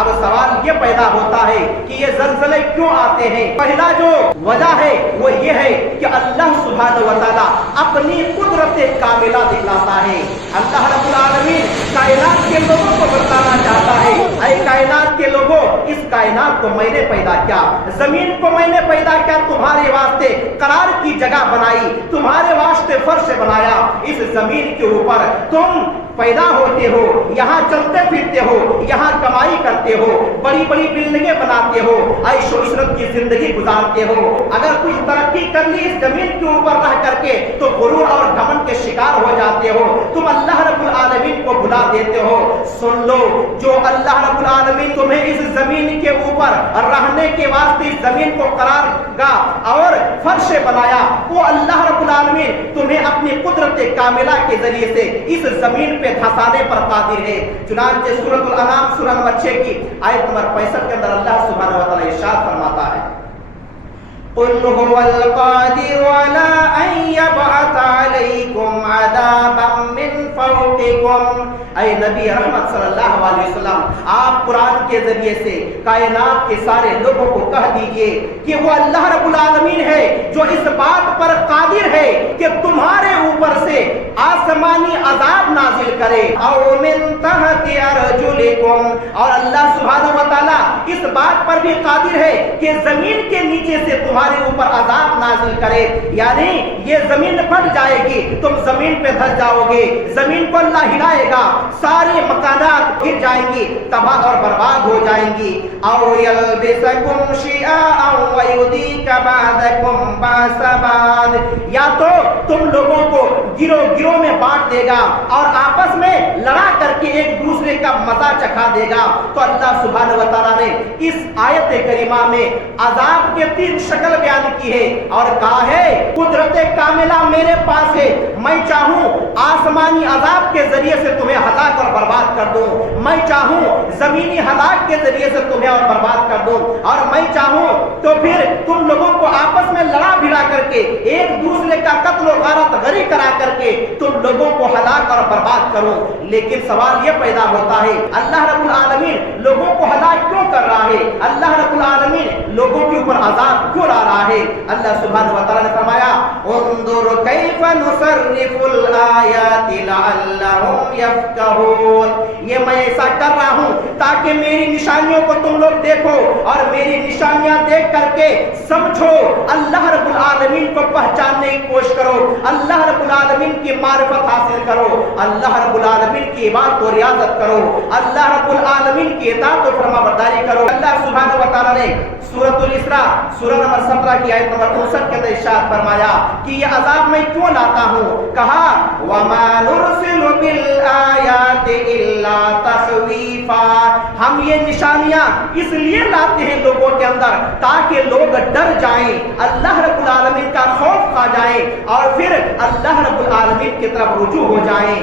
اب سوال یہ پیدا ہوتا ہے کہ یہ زلزلے کیوں آتے ہیں؟ پہلا جو وجہ ہے وہ یہ ہے کہ اللہ سبحانہ و تعالیٰ اپنی قدرت کاملہ دکھلاتا ہے۔ اللہ رب العالمین کائنات کے لوگوں کو بتانا چاہتا ہے، اے کائنات کے لوگوں، اس کائنات کو میں نے پیدا کیا، زمین کو میں نے پیدا کیا، تمہارے واسطے قرار کی جگہ بنائی، تمہارے واسطے فرش بنایا، اس زمین کے اوپر تم پیدا ہوتے ہو، یہاں چلتے پھرتے ہو، یہاں کمائی کرتے ہو، بڑی بڑی بلڈنگیں بناتے ہو، عیش و عشرت کی زندگی گزارتے ہو۔ اگر کچھ ترقی کر لی اس زمین کے اوپر رہ کر کے تو غرور اور گھمنڈ کے شکار ہو جاتے ہو، تم اللہ رب العالمین کو بھلا دیتے ہو۔ سن لو، جو اللہ رب العالمین تمہیں اس زمین کے اوپر رہنے کے واسطے اس زمین کو قرار گاہ اور فرش بنایا، وہ اللہ رب العالمین تمہیں اپنی قدرت کاملہ کے ذریعے سے اس زمین پہ دھسانے پر قادر ہے۔ چنانچہ سورۃ الانعام سورہ نمبر 6 کی آیت نمبر 65 کے اندر اللہ سبحانہ و تعالیٰ ارشاد فرماتا ہے، قُلْ هُوَ الْقَادِرُ عَلَىٰ أَن يَبْعَثَ عَلَيْكُمْ عَذَابًا مِّن فَوْقِكُمْ۔ اے نبی رحمت صلی اللہ علیہ وسلم، آپ قرآن کے ذریعے سے کائنات کے سارے لوگوں کو کہہ دیجئے کہ وہ اللہ رب العالمین ہے جو اس بات پر قادر ہے کہ تمہارے اوپر سے آسمانی عذاب نازل کرے، او من تحت ارجلکم، اور اللہ سبحانہ و تعالیٰ اس بات پر بھی قادر ہے کہ زمین کے نیچے سے تمہارے اوپر عذاب نازل کرے، یعنی یہ زمین پھٹ جائے گی، تم زمین پہ دھس جاؤ گے، زمین کو اللہ ہلائے گا، سارے مکانات گر جائیں گی، تباہ اور برباد ہو جائیں گی، او یلبسکم شیعا ویذیق بعضکم بأس بعض، یا تو تم لوگوں کو گروہ میں بانٹ دے گا اور آپس میں لڑا کر کے ایک دوسرے کا مزہ چکھا دے گا۔ تو اللہ سبحانہ و تعالیٰ نے اس آیت کریمہ میں عذاب کے تین شکل بیان کی ہے اور کہا ہے قدرت کاملہ میرے پاس ہے، میں چاہوں آسمانی عذاب کے ذریعے سے تمہیں ہلاک اور برباد کر دوں، میں چاہوں زمینی ہلاک کے ذریعے سے تمہیں اور برباد کر دوں، اور میں چاہوں تو پھر تم لوگوں کو آپس میں لڑا بھڑا کر کے ایک دوسرے کا قتل و غارت غری کرا کر کے تم لوگوں کو ہلاک اور برباد کروں۔ لیکن سوال یہ پیدا ہوتا ہے، اللہ رب العالمین لوگوں کو ہلاک کیوں کر رہا ہے؟ اللہ رب العالمین لوگوں کے اوپر عذاب کیوں لا رہا ہے؟ اللہ سبحانہ و تعالیٰ نے فرمایا، انظر کیف نصرف الآیات لعلہم یفقہون، یہ میں ایسا کر رہا ہوں تاکہ میری نشانیوں کو تم لوگ دیکھو اور میری نشانیاں دیکھ کر کے سمجھو، اللہ رب العالمین کو پہچاننے کی کوشش کرو، اللہ رب العالمین کی معرفت حاصل کرو، اللہ رب العالمین کی عبادت و ریاضت کرو، اللہ رب العالمین کی اطاعت و فرما برداری کرو۔ اللہ سبحانہ و تعالیٰ نے سورۃ الاسراء سورہ نمبر 17 کی آیت نمبر 59 کے اندر ارشاد فرمایا کہ یہ عذاب میں کیوں لاتا ہوں؟ کہا وَمَا نُرْسِلُ بِالْآيَاتِ إِلَّا تَخْوِيفًا، ہم یہ نشانیاں اس لیے لاتے ہیں لوگوں کے اندر تاکہ لوگ ڈر جائیں، اللہ رب العالمین کا خوف کھا جائیں اور پھر اللہ رب العالمین کی طرف رجوع ہو جائیں۔